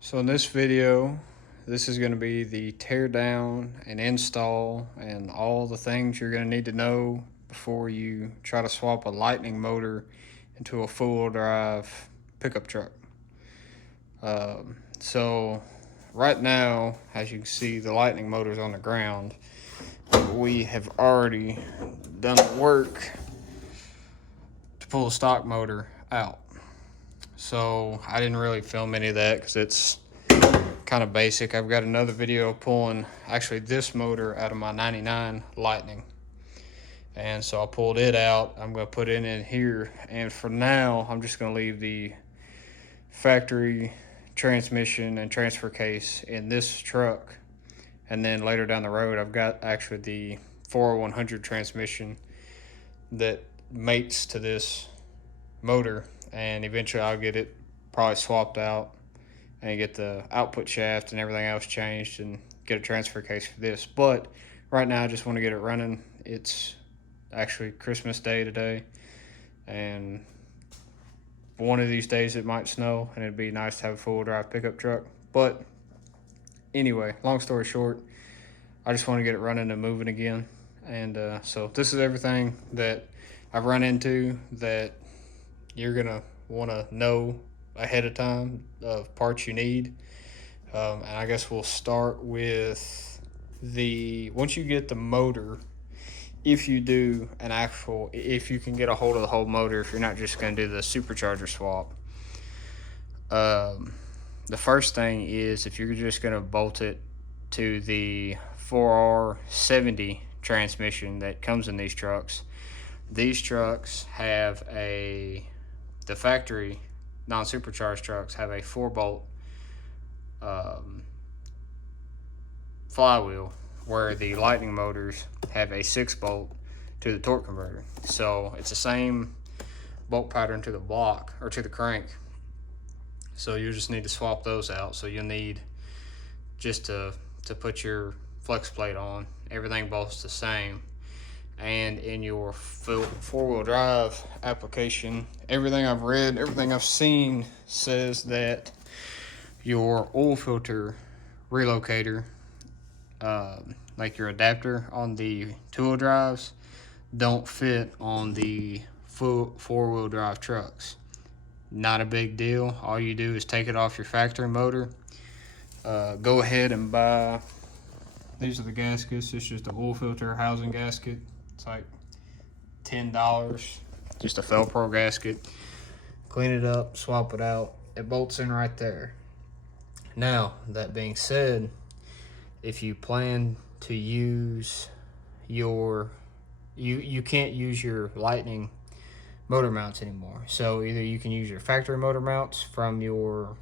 So in this video, this is going to be the tear down and install and all the things you're going to need to know before you try to swap a Lightning motor into a four-wheel drive pickup truck. So right now, as you can see, the Lightning motor's on the ground. We have already done the work to pull the stock motor out. So I didn't really film any of that because it's kind of basic. I've got another video pulling actually this motor out of my 99 Lightning. And so I pulled it out. I'm going to put it in here. And for now, I'm just going to leave the factory transmission and transfer case in this truck. And then later down the road, I've got actually the 4100 transmission that mates to this motor. And eventually I'll get it probably swapped out and get the output shaft and everything else changed and get a transfer case for this. But right now I just want to get it running. It's actually Christmas Day today, and one of these days it might snow and it'd be nice to have a four-wheel drive pickup truck. But anyway, long story short, I just want to get it running and moving again. And so this is everything that I've run into that you're gonna want to know ahead of time of parts you need. And I guess we'll start with once you get the motor, if you can get a hold of the whole motor, if you're not just going to do the supercharger swap. The first thing is, if you're just going to bolt it to the 4R70 transmission that comes in these trucks have the factory non-supercharged trucks have a 4-bolt flywheel, where the Lightning motors have a 6-bolt to the torque converter. So it's the same bolt pattern to the block or to the crank. So you just need to swap those out. So you'll need just to put your flex plate on. Everything bolts the same. And in your four-wheel drive application, everything I've read, everything I've seen says that your oil filter relocator, like your adapter on the two-wheel drives, don't fit on the four-wheel drive trucks. Not a big deal. All you do is take it off your factory motor. Go ahead and buy, these are the gaskets. It's just an oil filter housing gasket. It's like $10, just a Velcro gasket. Clean it up, swap it out. It bolts in right there. Now, that being said, if you plan to use you can't use your Lightning motor mounts anymore. So either you can use your factory motor mounts from your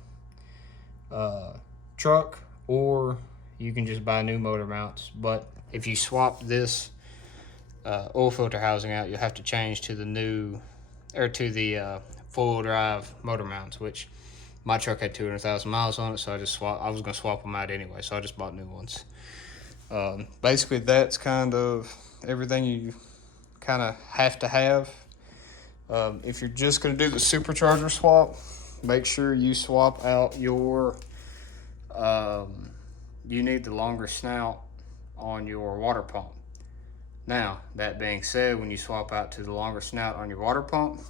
truck, or you can just buy new motor mounts. But if you swap this oil filter housing out, you'll have to change to the four-wheel drive motor mounts, which my truck had 200,000 miles on it, so I was going to swap them out anyway, so I just bought new ones. Basically, that's kind of everything you kind of have to have. If you're just going to do the supercharger swap, make sure you swap out you need the longer snout on your water pump. Now, that being said, when you swap out to the longer snout on your water pump,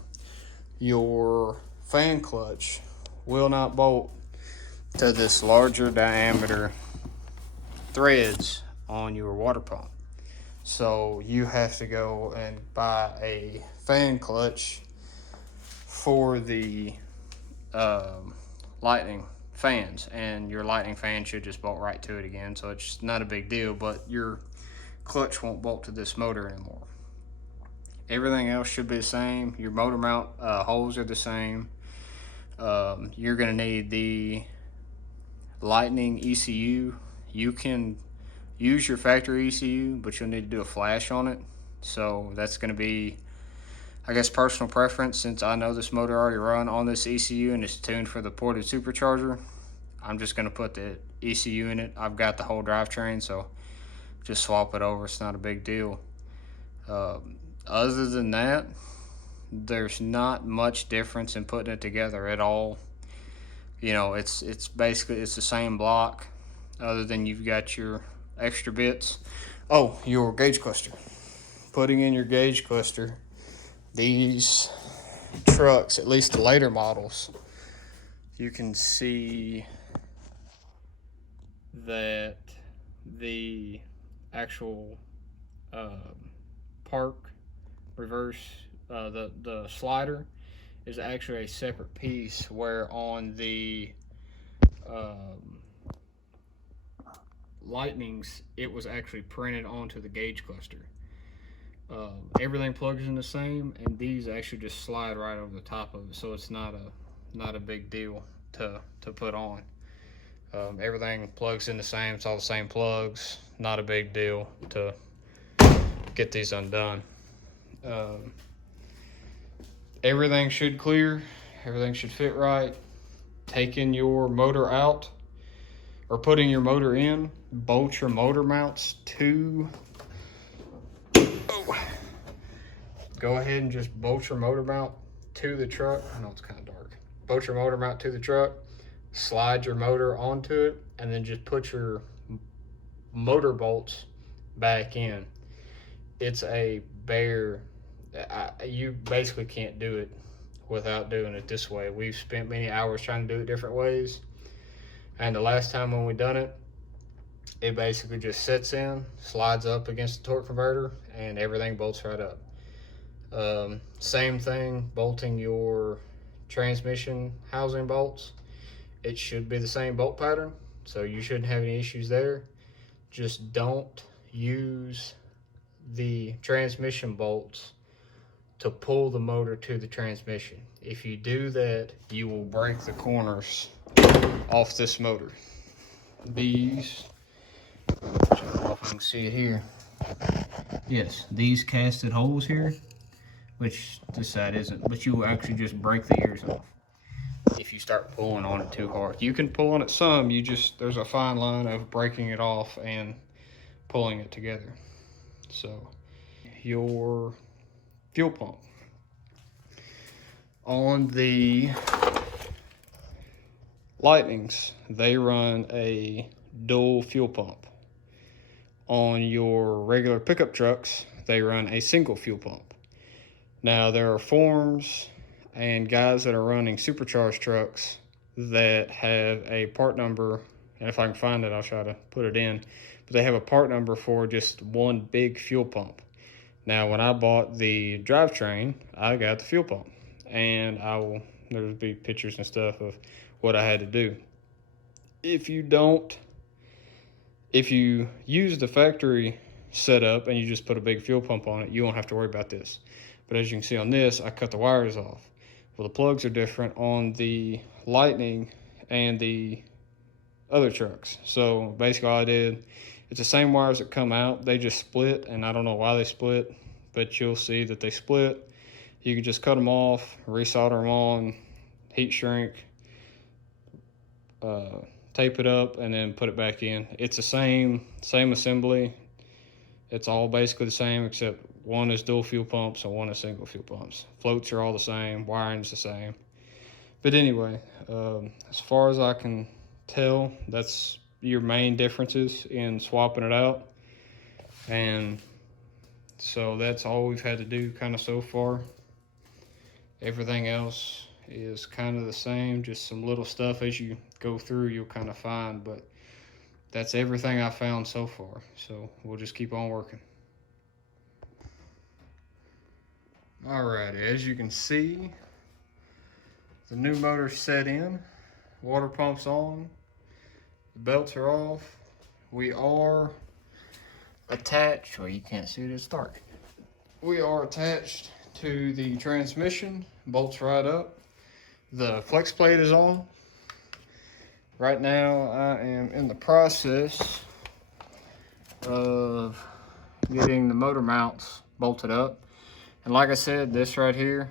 your fan clutch will not bolt to this larger diameter threads on your water pump. So you have to go and buy a fan clutch for the Lightning fans, and your Lightning fan should just bolt right to it again. So it's not a big deal, but your clutch won't bolt to this motor anymore. Everything else should be the same. Your motor mount holes are the same. You're going to need the Lightning ECU. You can use your factory ECU, but you'll need to do a flash on it. So that's going to be, I guess, personal preference. Since I know this motor already run on this ECU and it's tuned for the ported supercharger, I'm just going to put the ECU in it. I've got the whole drivetrain, so just swap it over. It's not a big deal. Other than that, there's not much difference in putting it together at all. You know, it's basically it's the same block, other than you've got your extra bits. Oh, your gauge cluster. Putting in your gauge cluster. These trucks, at least the later models, you can see that the actual park reverse, the slider is actually a separate piece, where on the Lightnings it was actually printed onto the gauge cluster. Everything plugs in the same, and these actually just slide right over the top of it, so it's not a big deal to put on. Everything plugs in the same. It's all the same plugs. Not a big deal to get these undone. Everything should clear. Everything should fit right. Taking your motor out or putting your motor in, bolt your motor mounts to. Go ahead and just bolt your motor mount to the truck. I know it's kind of dark. Bolt your motor mount to the truck, slide your motor onto it, and then just put your motor bolts back in. It's a bear. You basically can't do it without doing it this way. We've spent many hours trying to do it different ways, and the last time when we done it, it basically just sits in, slides up against the torque converter, and everything bolts right up. Same thing, bolting your transmission housing bolts. It should be the same bolt pattern, so you shouldn't have any issues there. Just don't use the transmission bolts to pull the motor to the transmission. If you do that, you will break the corners off this motor. These, I don't know if you can see it here. Yes, these casted holes here, which this side isn't, but you will actually just break the ears off if you start pulling on it too hard. You can pull on it some, there's a fine line of breaking it off and pulling it together. So, your fuel pump. On the Lightnings, they run a dual fuel pump. On your regular pickup trucks, they run a single fuel pump. Now, there are forums and guys that are running supercharged trucks that have a part number, and if I can find it, I'll try to put it in, but they have a part number for just one big fuel pump. Now, when I bought the drivetrain, I got the fuel pump, and there'll be pictures and stuff of what I had to do. If you use the factory setup and you just put a big fuel pump on it, you won't have to worry about this. But as you can see on this, I cut the wires off. Well, the plugs are different on the Lightning and the other trucks. So basically all I did, it's the same wires that come out, they just split, and I don't know why they split, but you'll see that they split. You can just cut them off, resolder them on, heat shrink, tape it up, and then put it back in. It's the same assembly. It's all basically the same, except one is dual fuel pumps and one is single fuel pumps. Floats are all the same, wiring's the same. But anyway, as far as I can tell, that's your main differences in swapping it out. And so that's all we've had to do kind of so far. Everything else is kind of the same, just some little stuff as you go through you'll kind of find, but that's everything I found so far. So we'll just keep on working. Alrighty, as you can see, the new motor's set in, water pump's on, the belts are off. We are attached, well, you can't see it, it's dark. We are attached to the transmission, bolts right up. The flex plate is on. Right now, I am in the process of getting the motor mounts bolted up. And like I said, this right here,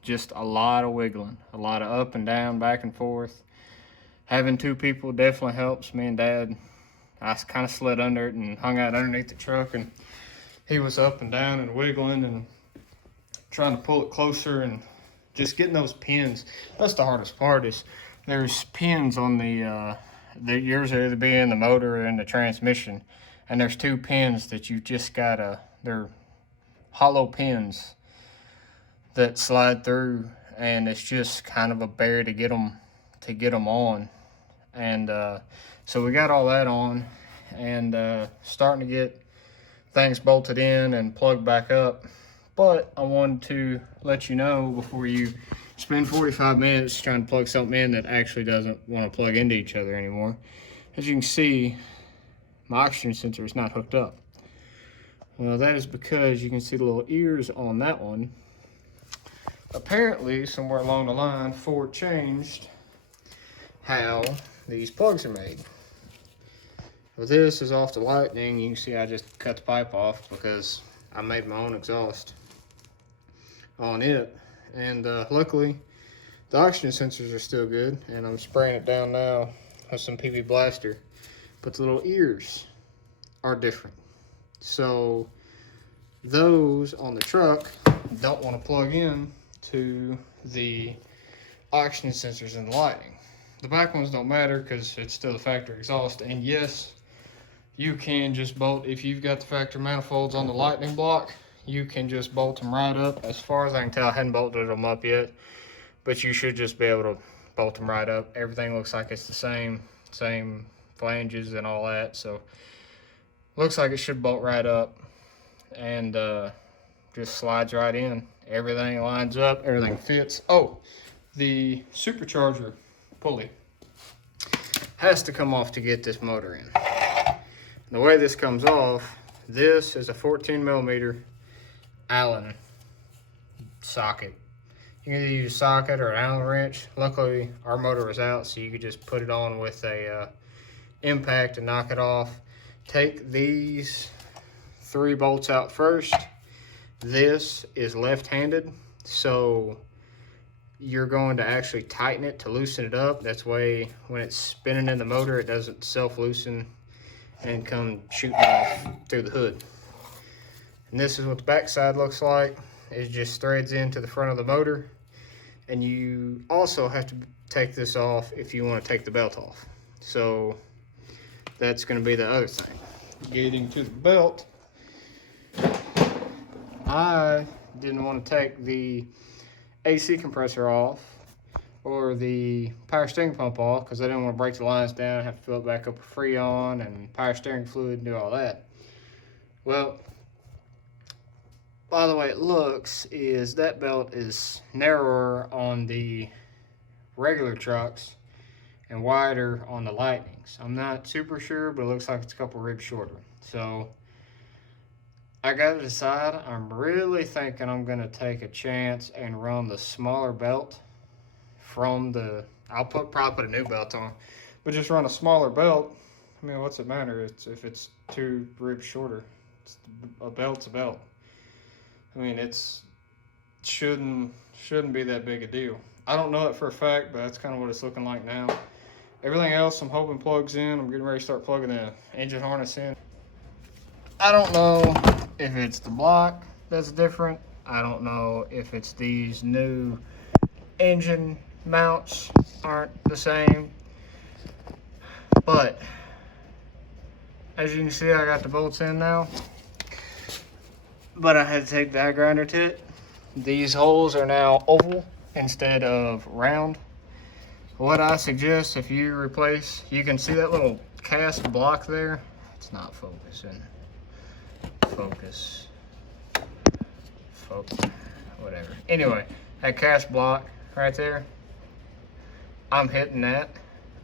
just a lot of wiggling, a lot of up and down, back and forth. Having two people definitely helps. Me and Dad, I kind of slid under it and hung out underneath the truck, and he was up and down and wiggling and trying to pull it closer and just getting those pins. That's the hardest part, is there's pins on yours are either be in the motor or in the transmission, and there's 2 pins that you just gotta, they're hollow pins that slide through, and it's just kind of a bear to get them on. And so we got all that on, and starting to get things bolted in and plugged back up. But I wanted to let you know before you spend 45 minutes trying to plug something in that actually doesn't want to plug into each other anymore. As you can see, my oxygen sensor is not hooked up. Well, that is because you can see the little ears on that one. Apparently, somewhere along the line, Ford changed how these plugs are made. Well, this is off the Lightning. You can see I just cut the pipe off because I made my own exhaust on it. And luckily, the oxygen sensors are still good, and I'm spraying it down now with some PB Blaster. But the little ears are different. So those on the truck don't want to plug in to the oxygen sensors in the Lightning. The back ones don't matter because it's still the factory exhaust. And yes, you can just bolt, if you've got the factory manifolds on the Lightning block, you can just bolt them right up. As far as I can tell, I hadn't bolted them up yet, but you should just be able to bolt them right up. Everything looks like it's the same flanges and all that, so looks like it should bolt right up, and just slides right in. Everything lines up, everything fits. Oh, the Supercharger pulley has to come off to get this motor in. The way this comes off, this is a 14mm Allen socket. You can either use a socket or an Allen wrench. Luckily, our motor was out, so you could just put it on with a impact and knock it off. Take these 3 bolts out first. This is left-handed, so you're going to actually tighten it to loosen it up. That's way when it's spinning in the motor, it doesn't self-loosen and come shooting off through the hood. And this is what the back side looks like. It just threads into the front of the motor. And you also have to take this off if you want to take the belt off. So that's going to be the other thing. Getting to the belt, I didn't want to take the AC compressor off or the power steering pump off because I didn't want to break the lines down, have to fill it back up with Freon and power steering fluid and do all that. Well, by the way it looks is that belt is narrower on the regular trucks and wider on the Lightnings. I'm not super sure, but it looks like it's a couple ribs shorter. So I gotta decide. I'm really thinking I'm gonna take a chance and run the smaller belt from the, probably put a new belt on, but just run a smaller belt. I mean, what's it matter? If it's 2 ribs shorter, a belt's a belt. I mean, shouldn't be that big a deal. I don't know it for a fact, but that's kind of what it's looking like now. Everything else I'm hoping plugs in. I'm getting ready to start plugging the engine harness in. I don't know if it's the block that's different. I don't know if it's these new engine mounts aren't the same. But as you can see, I got the bolts in now. But I had to take the die grinder to it. These holes are now oval instead of round. What I suggest, if you replace, you can see that little cast block there. It's not focusing. Focus. Whatever. Anyway, that cast block right there, I'm hitting that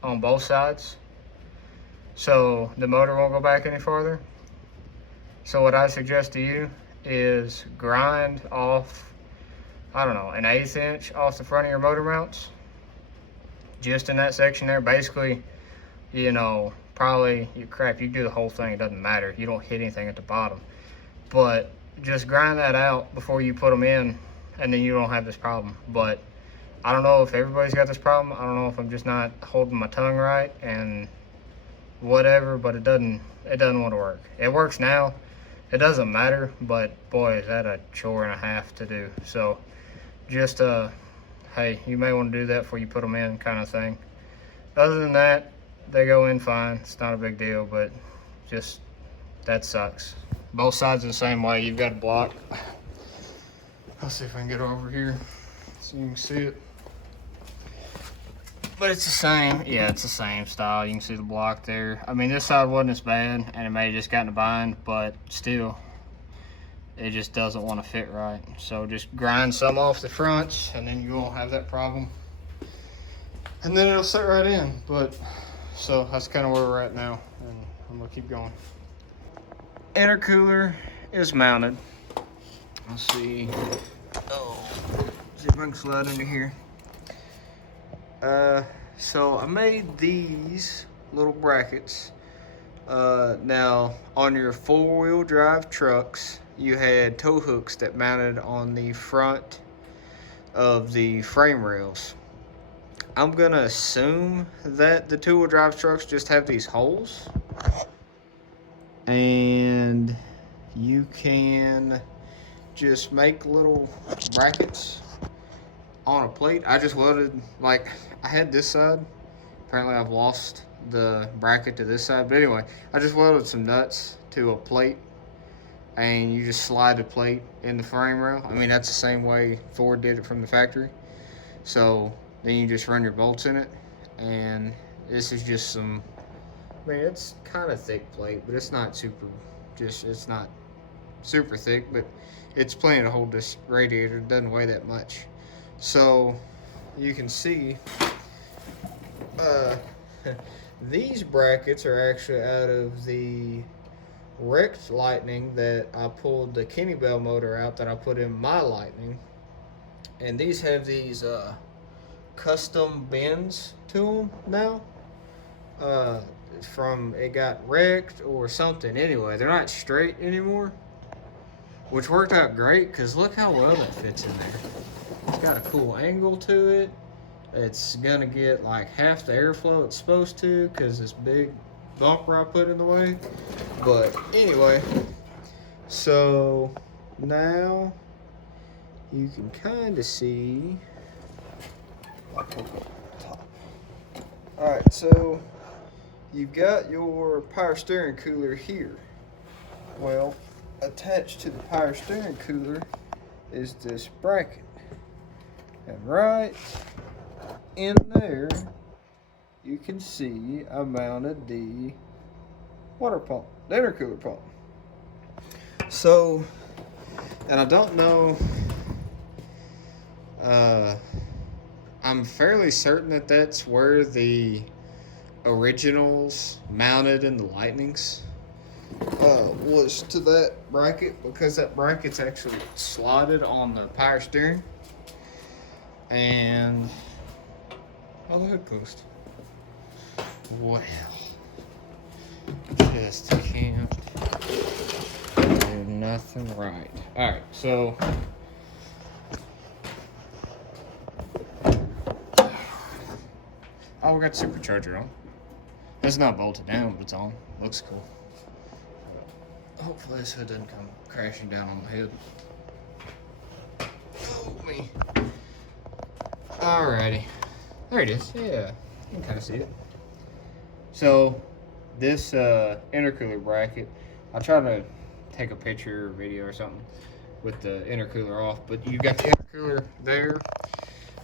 on both sides, so the motor won't go back any farther. So what I suggest to you is grind off, I don't know, an 1/8 inch off the front of your motor mounts, just in that section there. Basically, you know, probably, you can do the whole thing, it doesn't matter. You don't hit anything at the bottom. But just grind that out before you put them in, and then you don't have this problem. But I don't know if everybody's got this problem. I don't know if I'm just not holding my tongue right and whatever, but it doesn't want to work. It works now. It doesn't matter, but boy, is that a chore and a half to do. So just, hey, you may want to do that before you put them in, kind of thing. Other than that, they go in fine. It's not a big deal, but just that sucks. Both sides are the same way. You've got a block. I'll see if I can get over here so you can see it. But it's the same. Yeah, it's the same style. You can see the block there. I mean, this side wasn't as bad, and it may have just gotten a bind, but still, it just doesn't want to fit right. So just grind some off the fronts, and then you won't have that problem. And then it'll sit right in. But so that's kind of where we're at now, and I'm gonna keep going. Intercooler is mounted. Let's see. Oh, see if I can slide into here. So I made these little brackets. Now on your 4-wheel drive trucks, you had tow hooks that mounted on the front of the frame rails. I'm gonna assume that the 2-wheel drive trucks just have these holes, and you can just make little brackets on a plate. I just welded, like, I had this side. Apparently I've lost the bracket to this side. But anyway, I just welded some nuts to a plate, and you just slide the plate in the frame rail. I mean, that's the same way Ford did it from the factory. So then you just run your bolts in it, and this is just some, I mean, it's kind of thick plate, but it's not super, it's not super thick, but it's plenty to hold this radiator. It doesn't weigh that much. So you can see these brackets are actually out of the wrecked Lightning that I pulled the Kenny Bell motor out that I put in my Lightning. And these have these custom bends to them now. From it got wrecked or something. Anyway, they're not straight anymore, which worked out great because look how well that fits in there. It's got a cool angle to it. It's gonna get like half the airflow it's supposed to because this big bumper I put in the way. But anyway, so now you can kind of see. Alright, so you've got your power steering cooler here. Well, attached to the power steering cooler is this bracket. And right in there, you can see I mounted the water pump, the intercooler pump. So, and I don't know, I'm fairly certain that that's where the originals mounted in the Lightnings was to that bracket, because that bracket's actually slotted on the power steering. And oh, the hood post. Well, just can't do nothing right. All right, so oh, we got the Supercharger on. It's not bolted down, but it's on. Looks cool. Hopefully this hood doesn't come crashing down on my head. Oh, me. Alrighty. There it is. Yeah, you can kind of see it. So, this intercooler bracket, I'll try to take a picture or video or something with the intercooler off, but you got the intercooler there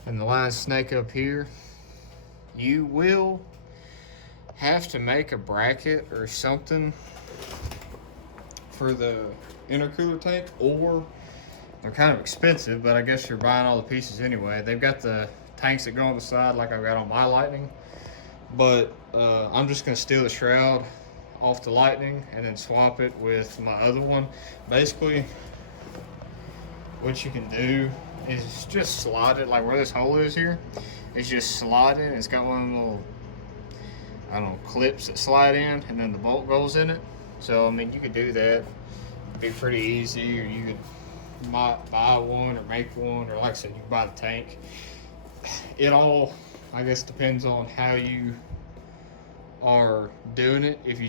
and the line snake up here. You will have to make a bracket or something for the intercooler tank, or they're kind of expensive, but I guess you're buying all the pieces anyway. They've got the tanks that go on the side like I've got on my Lightning, but I'm just going to steal the shroud off the Lightning and then swap it with my other one. Basically, what you can do is just slide it, like where this hole is here, it's just slide it. It's got one of them little, I don't know, clips that slide in, and then the bolt goes in it. So, I mean, you could do that. It'd be pretty easy, or you could buy one or make one, or like I said, you can buy the tank. It all, I guess, depends on how you are doing it. If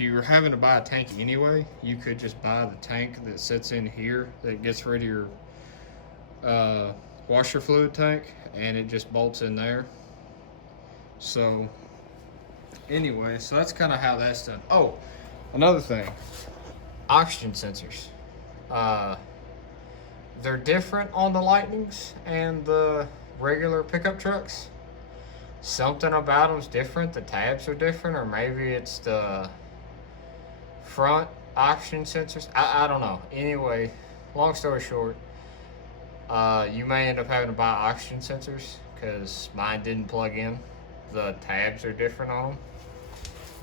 you were having to buy a tank anyway, you could just buy the tank that sits in here that gets rid of your washer fluid tank, and it just bolts in there. So anyway, so that's kind of how that's done. Oh, another thing, oxygen sensors. They're different on the Lightnings and the regular pickup trucks. Something about them's different. The tabs are different, or maybe it's the front oxygen sensors. I don't know. Anyway, long story short, you may end up having to buy oxygen sensors because mine didn't plug in. The tabs are different on them.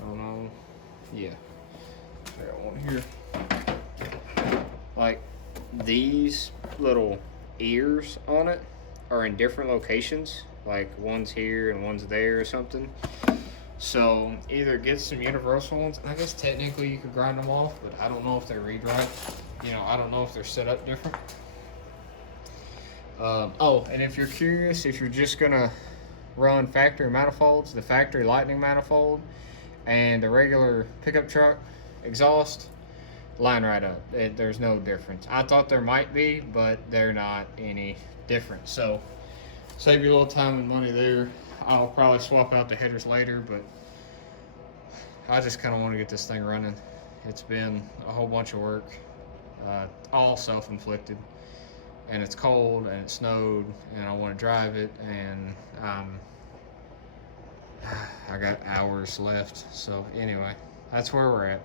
I don't know. Yeah. I got one here. Like, these little ears on it are in different locations. Like, one's here and one's there or something. So either get some universal ones. I guess technically you could grind them off, but I don't know if they read right. You know, I don't know if they're set up different. Oh, and if you're curious, if you're just gonna run factory manifolds, the factory Lightning manifold and the regular pickup truck exhaust, line right up. There's no difference. I thought there might be, but they're not any different. So save you a little time and money there. I'll probably swap out the headers later, but I just kind of want to get this thing running. It's been a whole bunch of work, all self-inflicted, and it's cold and it snowed and I want to drive it, and I got hours left. So anyway, that's where we're at.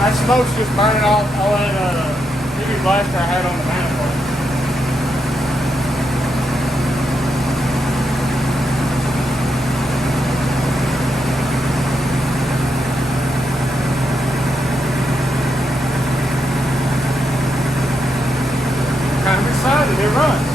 That smoke's just burning off all that UV blaster I had on the manifold. Kind of excited, it runs.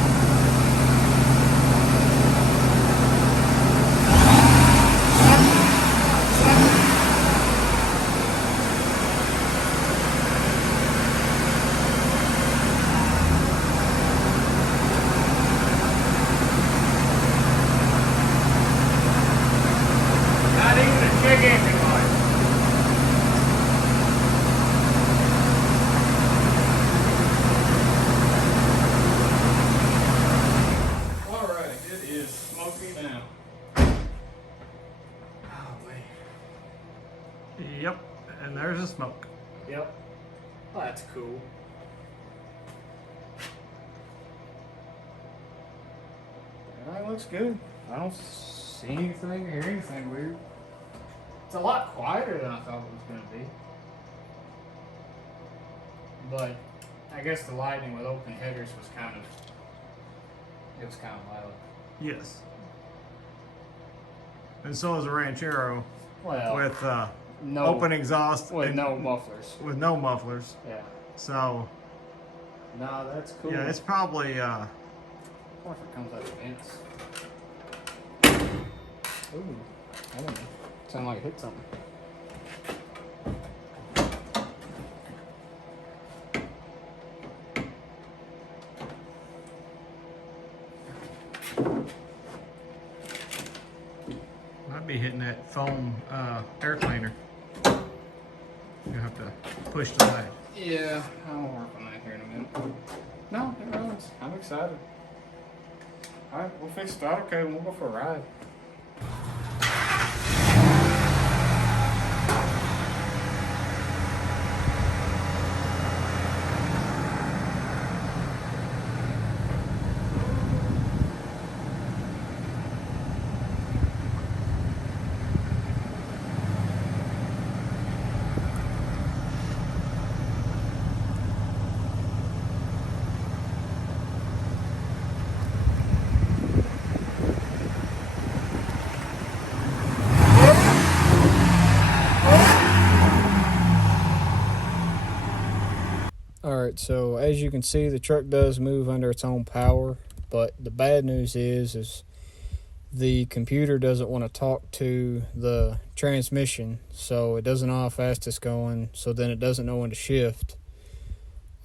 Yep, and there's the smoke. Yep. Oh, that's cool. That looks good. I don't see anything or hear anything weird. It's a lot quieter than I thought it was going to be. But I guess the Lightning with open headers was kind of loud. Yes. And so is a Ranchero with no open exhaust with and no mufflers. With no mufflers. Yeah. So. No, that's cool. Yeah, it's probably. I wonder if it comes out of vents. Ooh, I don't know. Sound like it hit something. Might be hitting that foam air cleaner. You have to push the leg. Yeah, I'll work on that here in a minute. No, it runs. I'm excited. Alright, we'll fix the auto code and we'll go for a ride. Alright, so as you can see, the truck does move under its own power, but the bad news is the computer doesn't want to talk to the transmission, so it doesn't know how fast it's going, so then it doesn't know when to shift.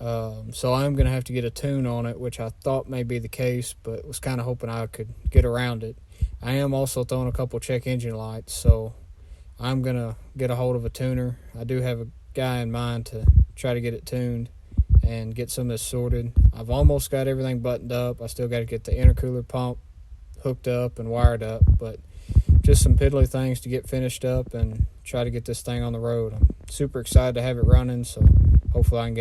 So I'm going to have to get a tune on it, which I thought may be the case, but was kind of hoping I could get around it. I am also throwing a couple check engine lights, so I'm going to get a hold of a tuner. I do have a guy in mind to try to get it tuned and get some of this sorted. I've almost got everything buttoned up. I still got to get the intercooler pump hooked up and wired up, but just some piddly things to get finished up and try to get this thing on the road. I'm super excited to have it running, so hopefully I can get